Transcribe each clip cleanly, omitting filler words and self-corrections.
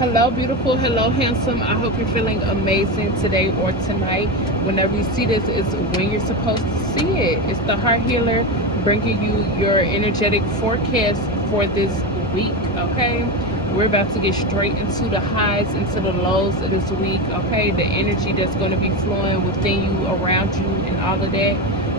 Hello, beautiful. Hello, handsome. I hope you're feeling amazing today or tonight. Whenever you see this, it's when you're supposed to see it. It's the heart healer bringing you your energetic forecast for this week, okay? We're about to get straight into the highs, into the lows of this week, okay? The energy that's going to be flowing within you, around you, and all of that,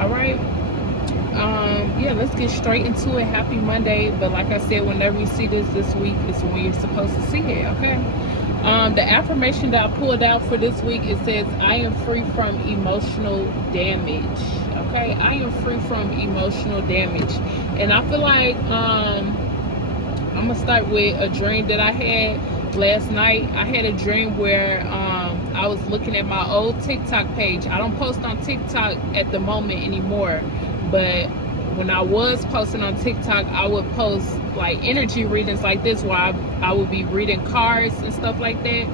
all right? Yeah, let's get straight into it. Happy Monday. But like I said, whenever you see this week is when you're supposed to see it, okay? The affirmation that I pulled out for this week, it says, I am free from emotional damage. Okay, I am free from emotional damage. And I feel like I'm gonna start with a dream that I had last night. I had a dream where I was looking at my old TikTok page. I don't post on TikTok at the moment anymore, but when I was posting on TikTok, I would post like energy readings like this, where I would be reading cards and stuff like that,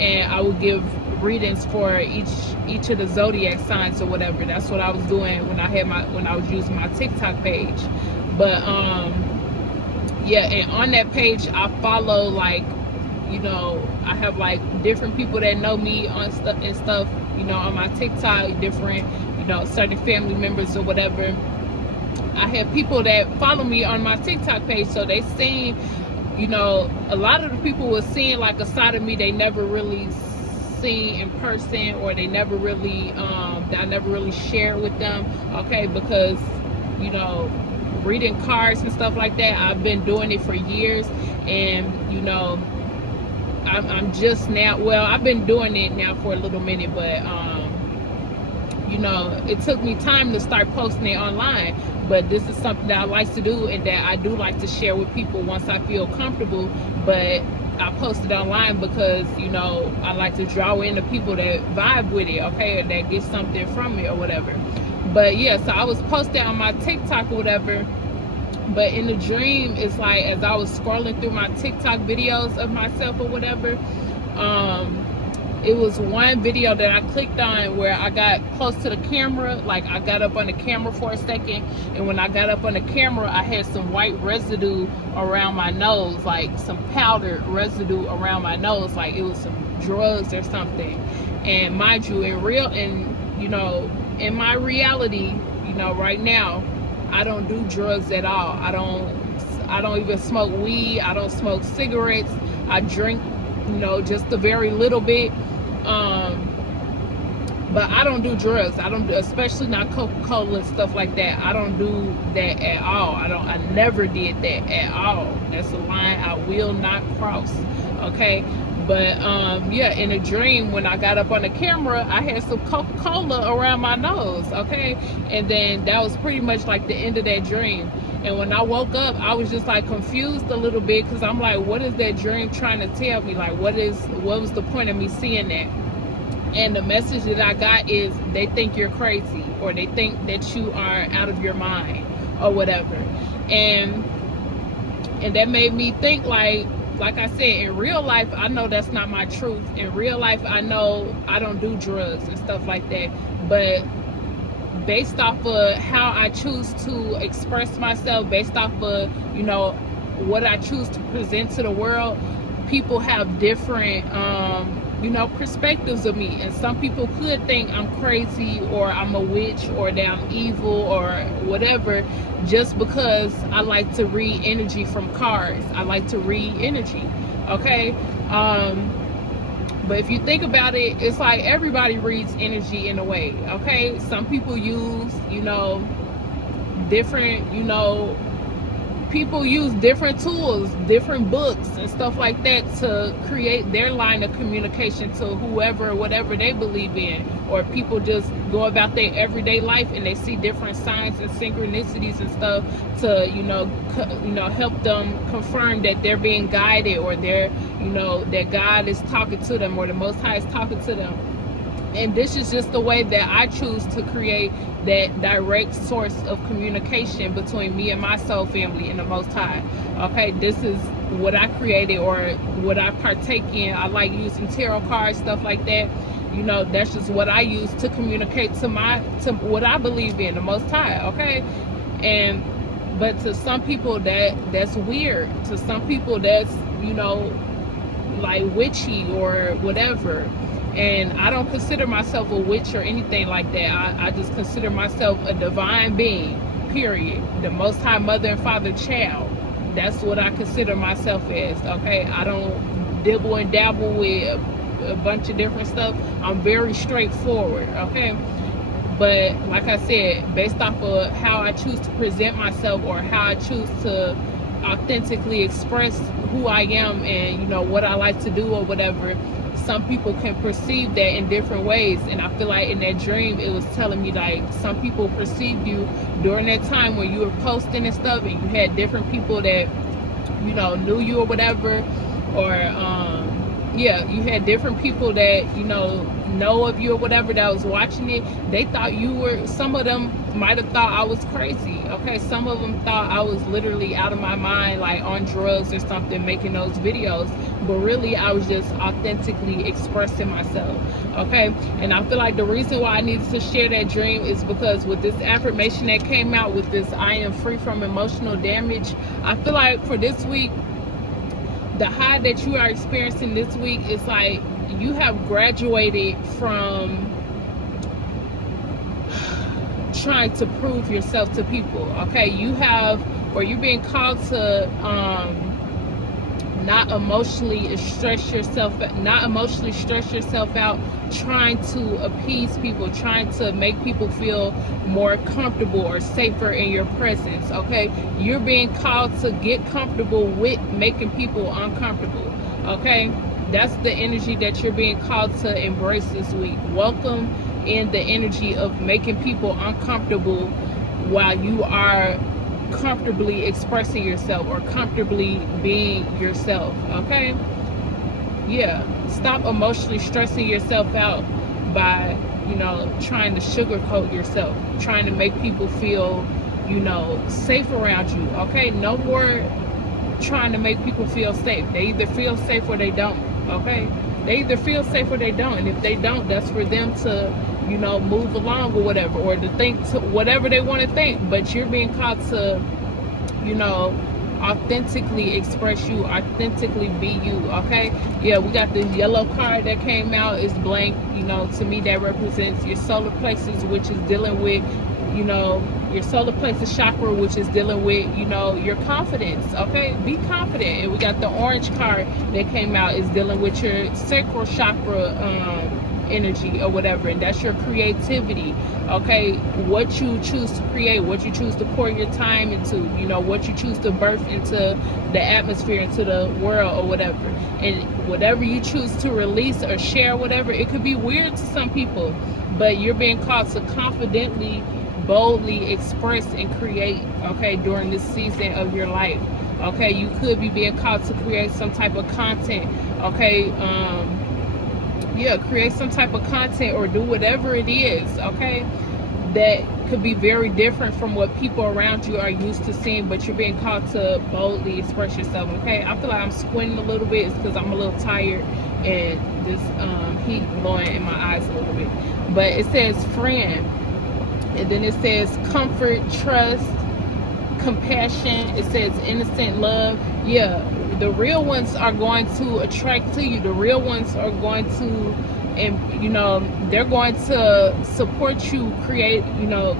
and I would give readings for each of the Zodiac signs or whatever. That's what I was doing when I was using my TikTok page. But yeah, and on that page I follow, like, I have like different people that know me on stuff, on my TikTok, different, certain family members or whatever. I have people that follow me on my TikTok page, so they seen, a lot of the people were seeing like a side of me they never really seen in person, or they never really, that I never really shared with them, okay, because, reading cards and stuff like that, I've been doing it for years, and, I'm just now, well, I've been doing it now for a little minute, but, it took me time to start posting it online, but this is something that I like to do and that I do like to share with people once I feel comfortable. But I post it online because, I like to draw in the people that vibe with it, okay, or that get something from it or whatever. But yeah, so I was posting on my TikTok or whatever, but in the dream, it's like as I was scrolling through my TikTok videos of myself or whatever, it was one video that I clicked on where I got close to the camera, like I got up on the camera for a second, and when I got up on the camera, I had some white residue around my nose, like some powdered residue around my nose, like it was some drugs or something. And mind you, in my reality, right now, I don't do drugs at all. I don't even smoke weed. I don't smoke cigarettes. I drink, just a very little bit. But I don't do drugs. I don't do, especially not Coca-Cola and stuff like that. I don't do that at all. I never did that at all. That's a line I will not cross. Okay. But yeah, in a dream, when I got up on the camera, I had some Coca-Cola around my nose, okay? And then that was pretty much like the end of that dream. And when I woke up, I was just like confused a little bit, because I'm like, what is that dream trying to tell me? Like, what was the point of me seeing that? And the message that I got is, they think you're crazy, or they think that you are out of your mind or whatever. And that made me think, like I said, in real life, I know that's not my truth. In real life, I know I don't do drugs and stuff like that. But based off of how I choose to express myself, based off of, what I choose to present to the world, people have different, perspectives of me. And some people could think I'm crazy, or I'm a witch, or that I'm evil, or whatever, just because I like to read energy from cards. I like to read energy, okay? But if you think about it, it's like everybody reads energy in a way, okay? Some people use, different, people use different tools, different books and stuff like that to create their line of communication to whoever, whatever they believe in. Or people just go about their everyday life and they see different signs and synchronicities and stuff to, help them confirm that they're being guided, or they're, that God is talking to them, or the Most High is talking to them. And this is just the way that I choose to create that direct source of communication between me and my soul family and the Most High. Okay, this is what I created, or what I partake in. I like using tarot cards, stuff like that. That's just what I use to communicate to what I believe in, the Most High. Okay, but to some people that's weird. To some people that's like witchy or whatever. And I don't consider myself a witch or anything like that. I just consider myself a divine being, period. The Most High Mother and Father child. That's what I consider myself as, okay? I don't dibble and dabble with a bunch of different stuff. I'm very straightforward, okay? But like I said, based off of how I choose to present myself or how I choose to authentically express who I am and, you know, what I like to do or whatever, some people can perceive that in different ways. And I feel like in that dream it was telling me like some people perceived you during that time when you were posting and stuff, and you had different people that, you know, knew you or whatever, or yeah, you had different people that, you know of you or whatever that was watching it. They thought you were, some of them might have thought I was crazy, okay? Some of them thought I was literally out of my mind, like on drugs or something, making those videos. But really I was just authentically expressing myself, okay? And I feel like the reason why I needed to share that dream is because with this affirmation that came out, with this I am free from emotional damage, I feel like for this week, the high that you are experiencing this week is like you have graduated from trying to prove yourself to people, okay? You have, or you're being called to not emotionally stress yourself out trying to appease people, trying to make people feel more comfortable or safer in your presence, okay? You're being called to get comfortable with making people uncomfortable, okay? That's the energy that you're being called to embrace this week. Welcome in the energy of making people uncomfortable while you are comfortably expressing yourself or comfortably being yourself, okay? Yeah, stop emotionally stressing yourself out by, you know, trying to sugarcoat yourself, trying to make people feel, you know, safe around you, okay? No more trying to make people feel safe. They either feel safe or they don't, okay? They either feel safe or they don't, and if they don't, that's for them to, you know, move along or whatever, or to think to whatever they want to think. But you're being called to, you know, authentically express you, authentically be you, okay? Yeah, we got this yellow card that came out. It's blank, you know. To me that represents your solar plexus, which is dealing with, you know, your solar plexus chakra, which is dealing with, you know, your confidence, okay? Be confident. And we got the orange card that came out, is dealing with your sacral chakra energy or whatever, and that's your creativity, okay? What you choose to create, what you choose to pour your time into, you know, what you choose to birth into the atmosphere, into the world or whatever. And whatever you choose to release or share, whatever, it could be weird to some people, but you're being called to confidently, boldly express and create, okay, during this season of your life, okay? You could be being called to create some type of content, okay? Yeah, create some type of content or do whatever it is, okay, that could be very different from what people around you are used to seeing, but you're being called to boldly express yourself, okay? I feel like I'm squinting a little bit. It's because I'm a little tired and this heat blowing in my eyes a little bit. But it says friend, and then it says comfort, trust, compassion. It says innocent love. Yeah, the real ones are going to attract to you. The real ones are going to, and you know, they're going to support you, create, you know,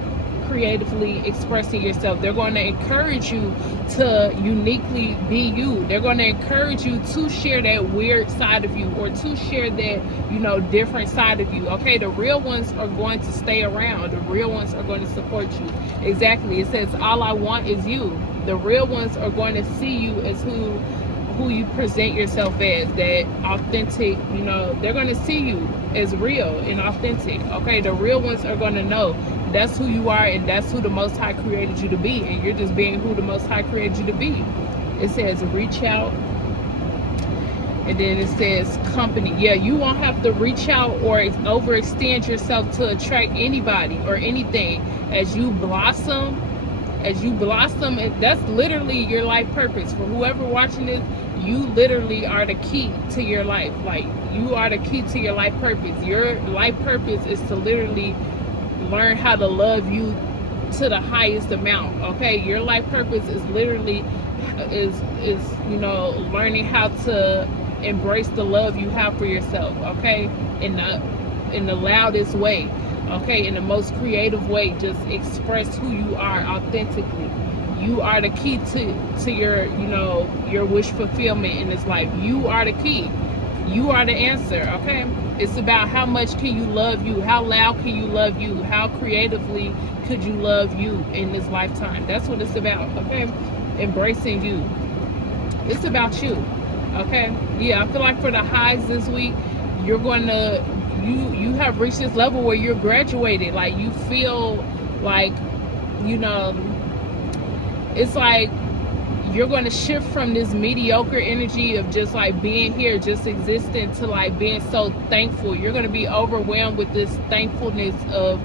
creatively expressing yourself. They're going to encourage you to uniquely be you. They're going to encourage you to share that weird side of you, or to share that, you know, different side of you, okay? The real ones are going to stay around. The real ones are going to support you. Exactly. It says all I want is you. The real ones are going to see you as who you present yourself as, that authentic, you know, they're going to see you as real and authentic, okay? The real ones are going to know that's who you are, and that's who the Most High created you to be, and you're just being who the Most High created you to be. It says reach out, and then it says company. Yeah, you won't have to reach out or overextend yourself to attract anybody or anything. As you blossom, and that's literally your life purpose. For whoever watching this, you literally are the key to your life. Like, you are the key to your life purpose. Your life purpose is to literally learn how to love you to the highest amount, okay? Your life purpose is literally is you know, learning how to embrace the love you have for yourself, okay? In the loudest way, okay? In the most creative way, just express who you are authentically. You are the key to your, you know, your wish fulfillment in this life. You are the key. You are the answer, okay? It's about how much can you love you, how loud can you love you, how creatively could you love you in this lifetime. That's what it's about, okay? Embracing you. It's about you, okay? Yeah, I feel like for the highs this week, you're going to, you have reached this level where you're graduated. Like, you feel like, you know, it's like you're going to shift from this mediocre energy of just like being here, just existing, to like being so thankful. You're going to be overwhelmed with this thankfulness of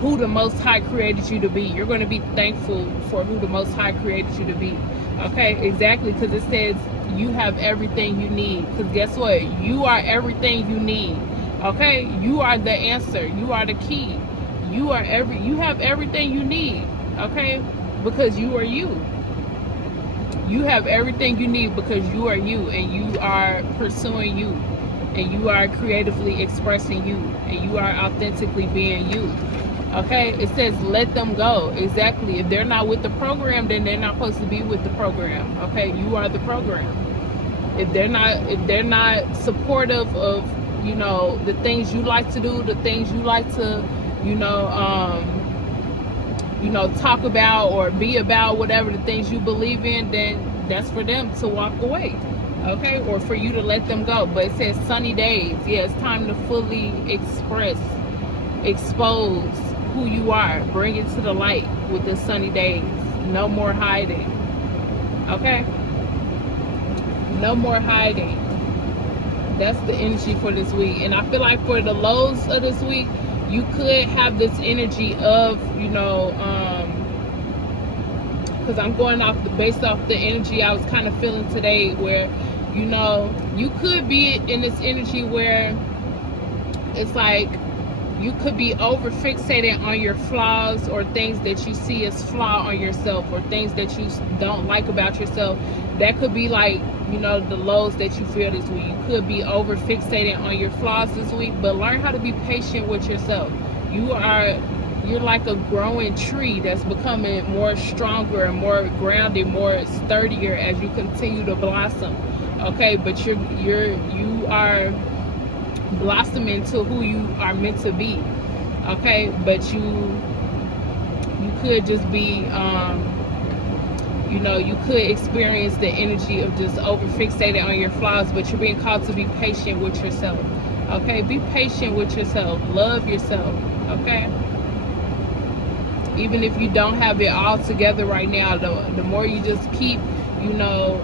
who the Most High created you to be. You're going to be thankful for who the Most High created you to be. Okay, exactly, because it says you have everything you need. Because guess what? You are everything you need. Okay, you are the answer. You are the key. You have everything you need. Okay, because you are you. You have everything you need because you are you, and you are pursuing you, and you are creatively expressing you, and you are authentically being you. Okay, it says let them go. Exactly. If they're not with the program, then they're not supposed to be with the program. Okay, you are the program. If they're not supportive of, you know, the things you like to do, the things you like to, you know, talk about or be about, whatever the things you believe in, then that's for them to walk away, okay? Or for you to let them go. But it says sunny days. Yeah, it's time to fully expose who you are. Bring it to the light with the sunny days. No more hiding, okay? No more hiding. That's the energy for this week. And I feel like for the lows of this week, you could have this energy of, you know, because I'm going based off the energy I was kind of feeling today, where, you know, you could be in this energy where it's like you could be over fixated on your flaws, or things that you see as flaw on yourself, or things that you don't like about yourself. That could be like, you know, the lows that you feel this week. You could be over fixated on your flaws this week, but learn how to be patient with yourself. You're like a growing tree that's becoming more stronger and more grounded, more sturdier as you continue to blossom. Okay, but you are blossoming to who you are meant to be. Okay, but you could just be you know, you could experience the energy of just over fixated on your flaws, but you're being called to be patient with yourself. Okay, be patient with yourself. Love yourself. Okay, even if you don't have it all together right now, the more you just keep, you know,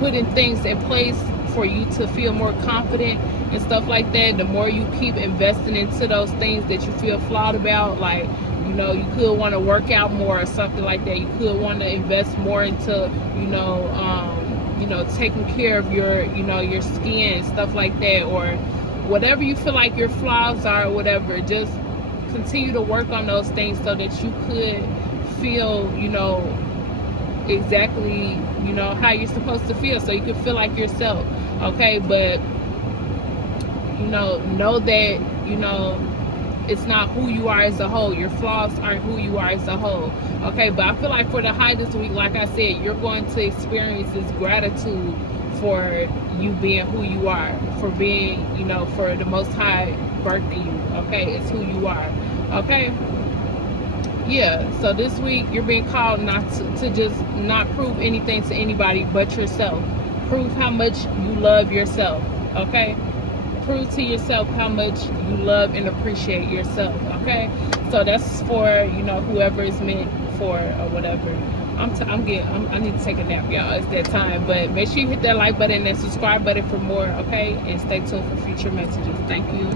putting things in place for you to feel more confident and stuff like that, the more you keep investing into those things that you feel flawed about. Like, you know, you could want to work out more or something like that. You could want to invest more into, you know, taking care of your, you know, your skin and stuff like that, or whatever you feel like your flaws are, or whatever. Just continue to work on those things so that you could feel, you know, exactly, you know, how you're supposed to feel, so you can feel like yourself. Okay, but, you know that, you know, it's not who you are as a whole. Your flaws aren't who you are as a whole. Okay, but I feel like for the high this week, like I said, you're going to experience this gratitude for you being who you are, for being, you know, for the Most High birthing you. Okay, it's who you are. Okay, yeah. So this week you're being called not to just not prove anything to anybody but yourself. Prove how much you love yourself. Okay, prove to yourself how much you love and appreciate yourself. Okay, so that's for, you know, whoever is meant for or whatever. I need to take a nap, y'all. It's that time. But make sure you hit that like button and subscribe button for more. Okay, and stay tuned for future messages. Thank you.